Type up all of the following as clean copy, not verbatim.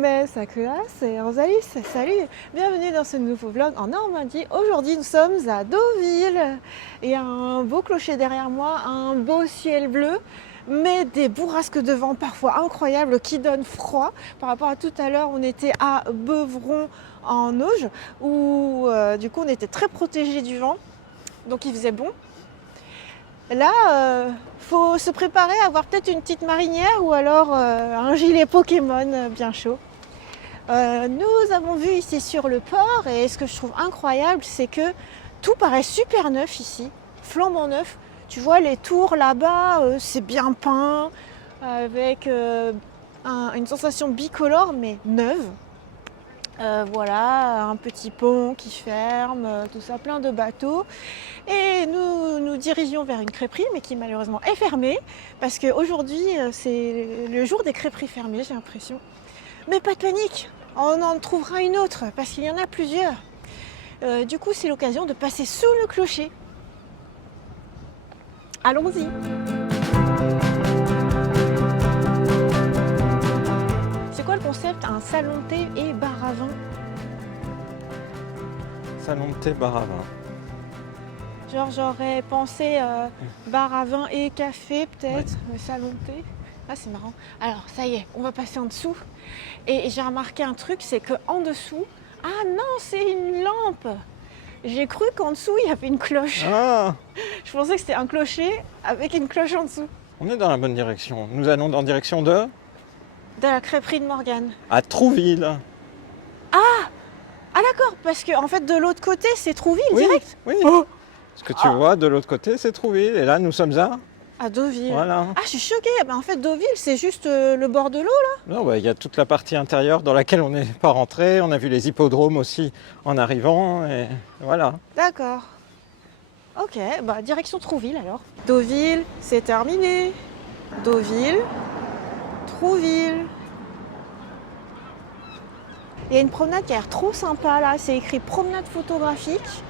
Mais ça classe, et Rosalie, salut. Bienvenue dans ce nouveau vlog en Normandie. Aujourd'hui, nous sommes à Deauville. Il y a un beau clocher derrière moi, un beau ciel bleu, mais des bourrasques de vent parfois incroyables qui donnent froid. Par rapport à tout à l'heure, on était à Beuvron en Auge, où du coup on était très protégés du vent, donc il faisait bon. Là, faut se préparer à avoir peut-être une petite marinière ou alors un gilet Pokémon bien chaud. Nous avons vu ici sur le port, et ce que je trouve incroyable, c'est que tout paraît super neuf ici, flambant neuf. Tu vois les tours là-bas, c'est bien peint, avec une sensation bicolore mais neuve. Voilà, un petit pont qui ferme, tout ça, plein de bateaux. Et nous nous dirigeons vers une crêperie, mais qui malheureusement est fermée, parce qu'aujourd'hui, c'est le jour des crêperies fermées, j'ai l'impression. Mais pas de panique, on en trouvera une autre, parce qu'il y en a plusieurs. Du coup, c'est l'occasion de passer sous le clocher. Allons-y. C'est quoi le concept? Un salon de thé et bar à vin. Salon de thé, bar à vin. Genre j'aurais pensé bar à vin et café peut-être, ouais. Salon de thé. Ah c'est marrant. Alors ça y est, on va passer en dessous. Et j'ai remarqué un truc, c'est qu'en dessous... Ah non, c'est une lampe. J'ai cru qu'en dessous il y avait une cloche. Ah, Je pensais que c'était un clocher avec une cloche en dessous. on est dans la bonne direction. Nous allons dans la direction de... De la crêperie de Morgane. À Trouville. Ah d'accord, parce que en fait de l'autre côté c'est Trouville Oui, direct. oui. Oh. Ce que tu vois de l'autre côté, c'est Trouville. Et là, nous sommes À Deauville. Voilà. Ah je suis choquée, ben, en fait Deauville c'est juste le bord de l'eau là. Non, il y a toute la partie intérieure dans laquelle on n'est pas rentré. On a vu les hippodromes aussi en arrivant. Et voilà. D'accord. Ok, bah direction Trouville alors. Deauville, c'est terminé. Deauville, Trouville. Il y a une promenade qui a l'air trop sympa là, c'est écrit promenade photographique.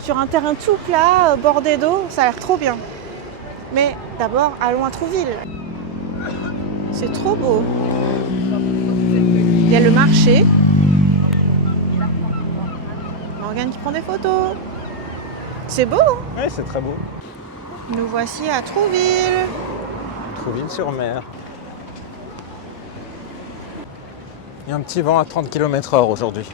Sur un terrain tout plat, bordé d'eau, ça a l'air trop bien. Mais d'abord, allons à Trouville. C'est trop beau. Il y a le marché. Morgane qui prend des photos. C'est beau, hein? Oui, c'est très beau. Nous voici à Trouville. Trouville-sur-Mer. Il y a un petit vent à 30 km/h aujourd'hui.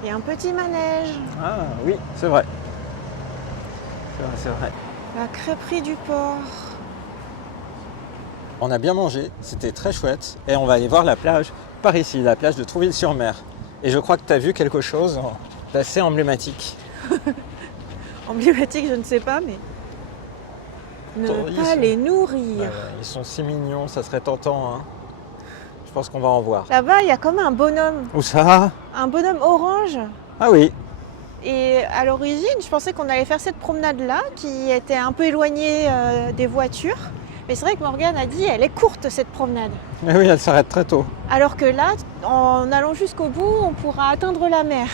Il y a un petit manège. Ah oui, c'est vrai. C'est vrai. La crêperie du port. On a bien mangé, c'était très chouette. Et on va aller voir la plage par ici, la plage de Trouville-sur-Mer. Et je crois que tu as vu quelque chose d'assez emblématique. Emblématique, je ne sais pas, mais... Ne pas les nourrir. Ils sont si mignons, ça serait tentant. Hein. Je pense qu'on va en voir. Là-bas, il y a comme un bonhomme. Où ça? Un bonhomme orange. Ah oui. Et à l'origine, je pensais qu'on allait faire cette promenade-là, qui était un peu éloignée des voitures. Mais c'est vrai que Morgane a dit, elle est courte cette promenade. Mais oui, elle s'arrête très tôt. Alors que là, en allant jusqu'au bout, on pourra atteindre la mer.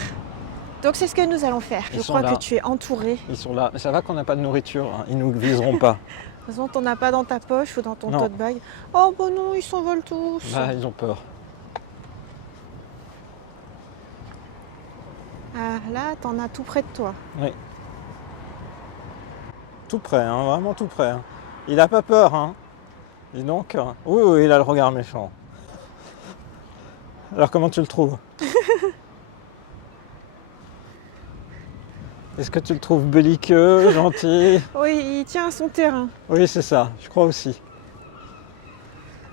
Donc c'est ce que nous allons faire. Je crois que tu es entouré. Ils sont là. Mais ça va qu'on n'a pas de nourriture, hein. Ils ne nous viseront pas. De toute façon, t'en as pas dans ta poche ou dans ton tote bag. Oh bah non, ils s'envolent tous. Bah, ils ont peur. Ah, là, t'en as tout près de toi. Oui. Tout près, hein, vraiment tout près. Hein. Il n'a pas peur, hein. Dis donc. Oui, oui, il a le regard méchant. Alors comment tu le trouves? Est-ce que tu le trouves belliqueux, gentil? Oui, il tient à son terrain. Oui, c'est ça, je crois aussi.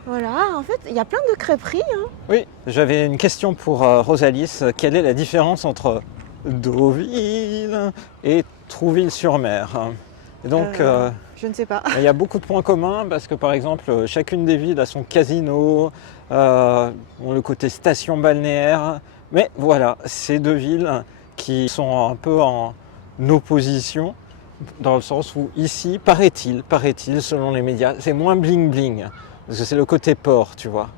Voilà, en fait, il y a plein de crêperies. Hein. Oui, j'avais une question pour Rosalie. Quelle est la différence entre Deauville et Trouville-sur-Mer? Et donc, je ne sais pas. Il y a beaucoup de points communs parce que, par exemple, chacune des villes a son casino, le côté station balnéaire. Mais voilà, c'est deux villes qui sont un peu en opposition, dans le sens où ici, paraît-il, selon les médias, c'est moins bling-bling, parce que c'est le côté port, tu vois.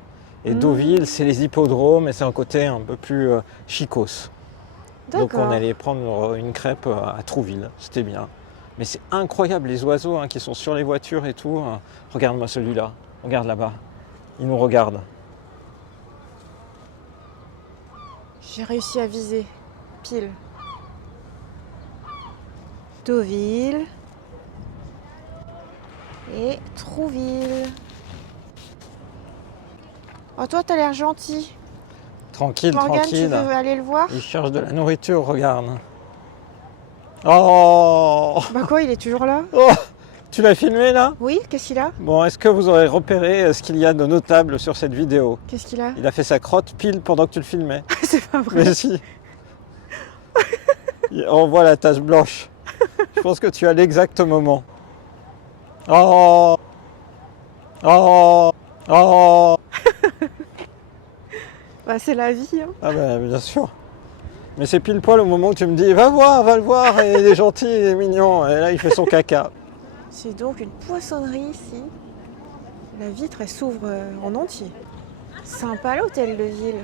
Et Deauville, c'est les hippodromes, et c'est un côté un peu plus chicos. Donc on allait prendre une crêpe à Trouville, c'était bien. Mais c'est incroyable les oiseaux qui sont sur les voitures et tout. Regarde-moi celui-là, regarde là-bas, il nous regarde. J'ai réussi à viser, pile. Deauville et Trouville. Oh, toi, t'as l'air gentil. Tranquille, Morgane, tranquille. tu veux aller le voir? Il cherche de la nourriture, regarde. Oh, Bah quoi, il est toujours là? oh, tu l'as filmé là? Oui, qu'est-ce qu'il a? Bon, est-ce que vous aurez repéré ce qu'il y a de notable sur cette vidéo? Qu'est-ce qu'il a? Il a fait sa crotte pile pendant que tu le filmais. C'est pas vrai. Mais si. On voit la tache blanche. Je pense que tu as l'exact moment. Oh, oh, oh. Bah, c'est la vie, hein. Ah ben bien sûr. Mais c'est pile poil au moment où tu me dis va voir, va le voir, et il est gentil, il est mignon. Et là il fait son caca. C'est donc une poissonnerie ici. La vitre, elle s'ouvre en entier. Sympa l'hôtel de ville.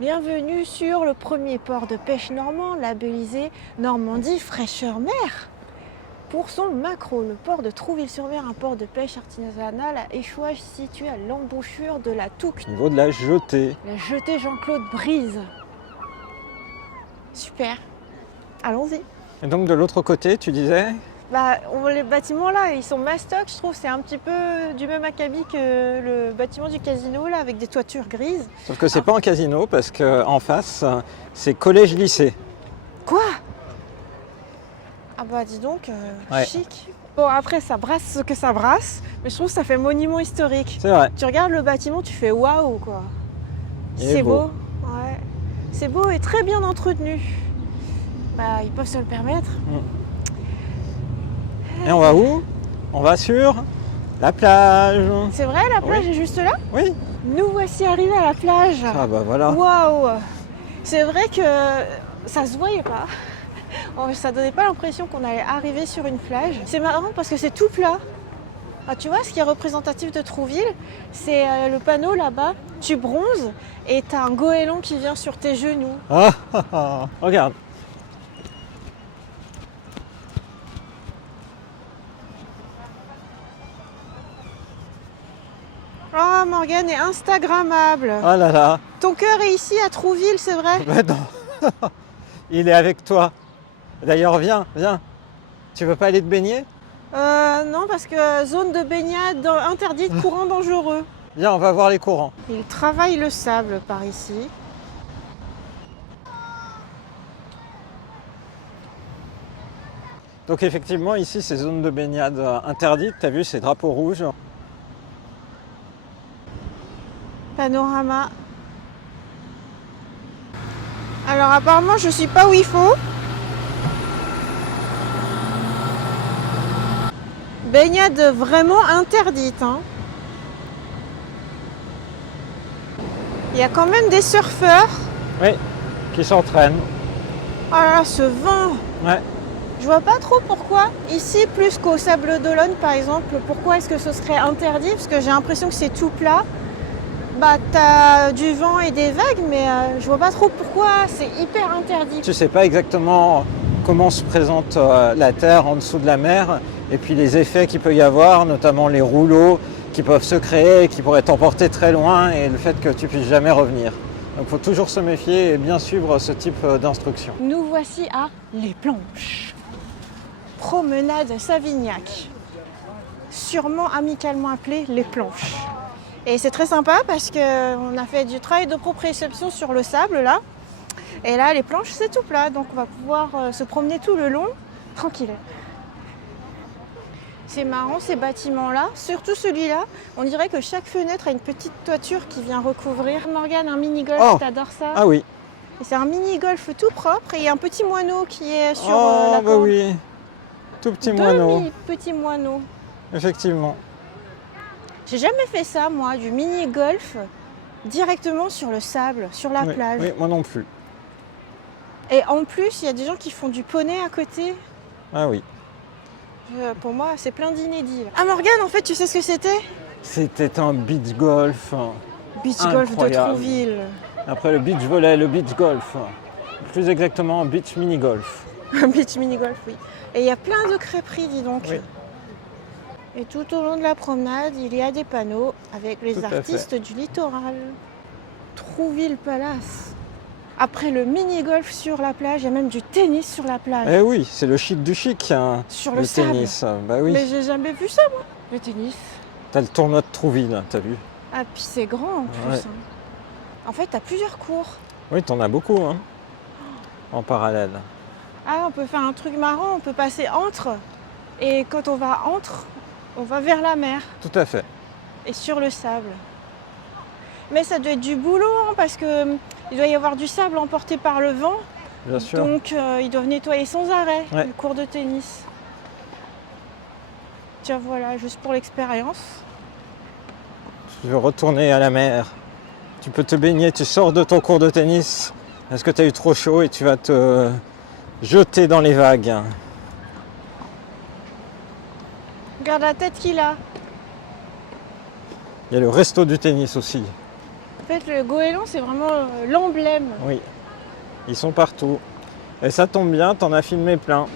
Bienvenue sur le premier port de pêche normand, labellisé Normandie Fraîcheur Mer. Pour son macro, le port de Trouville-sur-Mer, un port de pêche artisanal à échouage situé à l'embouchure de la Touques. Au niveau de la jetée. La jetée Jean-Claude Brise. Super. Allons-y. Et donc de l'autre côté, tu disais? Bah, les bâtiments là, ils sont mastoc, je trouve, c'est un petit peu du même acabit que le bâtiment du casino là, avec des toitures grises. Sauf que c'est pas un casino parce qu'en face, c'est collège-lycée. Quoi? Ah bah dis donc, Ouais. chic. Bon après ça brasse ce que ça brasse, mais je trouve que ça fait monument historique. C'est vrai. Tu regardes le bâtiment, tu fais waouh quoi. Il est C'est beau. beau. Ouais. C'est beau et très bien entretenu. Bah ils peuvent se le permettre. Et on va où? On va sur la plage. C'est vrai, la plage Oui. est juste là? Oui. Nous voici arrivés à la plage. Ah bah voilà. Waouh! C'est vrai que ça se voyait pas. Ça donnait pas l'impression qu'on allait arriver sur une plage. C'est marrant parce que c'est tout plat. Ah, tu vois, ce qui est représentatif de Trouville, c'est le panneau là-bas. Tu bronzes et t'as un goéland qui vient sur tes genoux. Ah, ah, ah. Regarde. Oh, Morgane est instagrammable. Ah là là. Ton cœur est ici à Trouville, c'est vrai? Mais non. Il est avec toi. D'ailleurs, viens, viens. Tu veux pas aller te baigner? Non, parce que zone de baignade interdite, courant dangereux. Viens, on va voir les courants. Il travaille le sable par ici. Donc effectivement, ici, c'est zone de baignade interdite. T'as vu, c'est drapeau rouge. Panorama. Alors apparemment je suis pas où il faut. Baignade vraiment interdite, hein. Il y a quand même des surfeurs. Oui, qui s'entraînent. Oh là là, ce vent. Ouais. Je vois pas trop pourquoi. Ici, plus qu'au Sable d'Olonne par exemple, pourquoi est-ce que ce serait interdit? Parce que j'ai l'impression que c'est tout plat. Bah t'as du vent et des vagues, mais je vois pas trop pourquoi c'est hyper interdit. Tu sais pas exactement comment se présente la Terre en dessous de la mer et puis les effets qu'il peut y avoir, notamment les rouleaux qui peuvent se créer, qui pourraient t'emporter très loin et le fait que tu puisses jamais revenir. Donc il faut toujours se méfier et bien suivre ce type d'instructions. Nous voici à Les Planches. Promenade Savignac. Sûrement amicalement appelée Les Planches. Et c'est très sympa parce qu'on a fait du travail de proprioception sur le sable là. Et là, les planches, c'est tout plat. Donc on va pouvoir se promener tout le long, tranquille. C'est marrant ces bâtiments-là, surtout celui-là. On dirait que chaque fenêtre a une petite toiture qui vient recouvrir. Morgane, un mini-golf, Oh. t'adores ça? Ah oui. Et c'est un mini-golf tout propre et il y a un petit moineau qui est sur Oh la bah corde. oui. Tout petit moineau. Petits moineaux. Effectivement. J'ai jamais fait ça, moi, du mini-golf directement sur le sable, sur la Oui, plage. oui, moi non plus. Et en plus, il y a des gens qui font du poney à côté. Ah oui. Pour moi, c'est plein d'inédits. Là. Ah Morgane, en fait, tu sais ce que c'était? C'était un beach golf. Beach golf de Incroyable. Trouville. Après le beach volley, le beach golf. Plus exactement, beach mini golf. Un beach mini golf, oui. Et il y a plein de crêperies, dis donc. Oui. Et tout au long de la promenade, il y a des panneaux avec les Tout à fait. artistes du littoral. Trouville Palace. Après le mini-golf sur la plage, il y a même du tennis sur la plage. Eh oui, c'est le chic du chic, hein, Sur le le sable. tennis. Bah oui. Mais j'ai jamais vu ça, moi. Le tennis. T'as le tournoi de Trouville, t'as vu? Ah, puis c'est grand en plus. Ouais. Hein. En fait, t'as plusieurs cours. Oui, t'en as beaucoup, hein, en parallèle. Ah, on peut faire un truc marrant, on peut passer entre. Et quand on va entre, on va vers la mer Tout à fait. et sur le sable. Mais ça doit être du boulot, hein, parce que il doit y avoir du sable emporté par le vent. Bien sûr. Donc, ils doivent nettoyer sans arrêt Ouais. le cours de tennis. Tiens, voilà, juste pour l'expérience. Tu veux retourner à la mer. Tu peux te baigner, tu sors de ton cours de tennis. Est-ce que tu as eu trop chaud et tu vas te jeter dans les vagues? Regarde la tête qu'il a. Il y a le resto du tennis aussi. En fait, le goéland, c'est vraiment l'emblème. Oui, ils sont partout. Et ça tombe bien, t'en as filmé plein.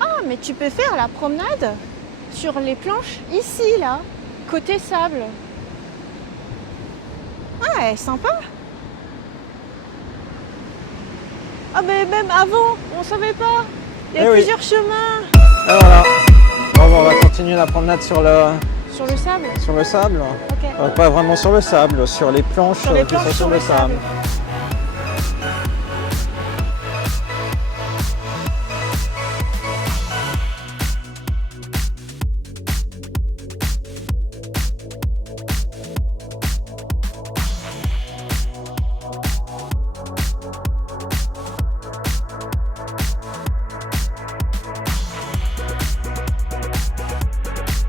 Ah, mais tu peux faire la promenade sur les planches ici, là, côté sable. Ah, elle est sympa. Ah, mais même avant, on savait pas. Il y a Eh oui. plusieurs chemins. Et voilà. Bon, on va continuer la promenade sur le Sur le sable. sable. Ok. Pas vraiment sur le sable, sur les planches Sur les qui planches sont sur sur le le sable. sable.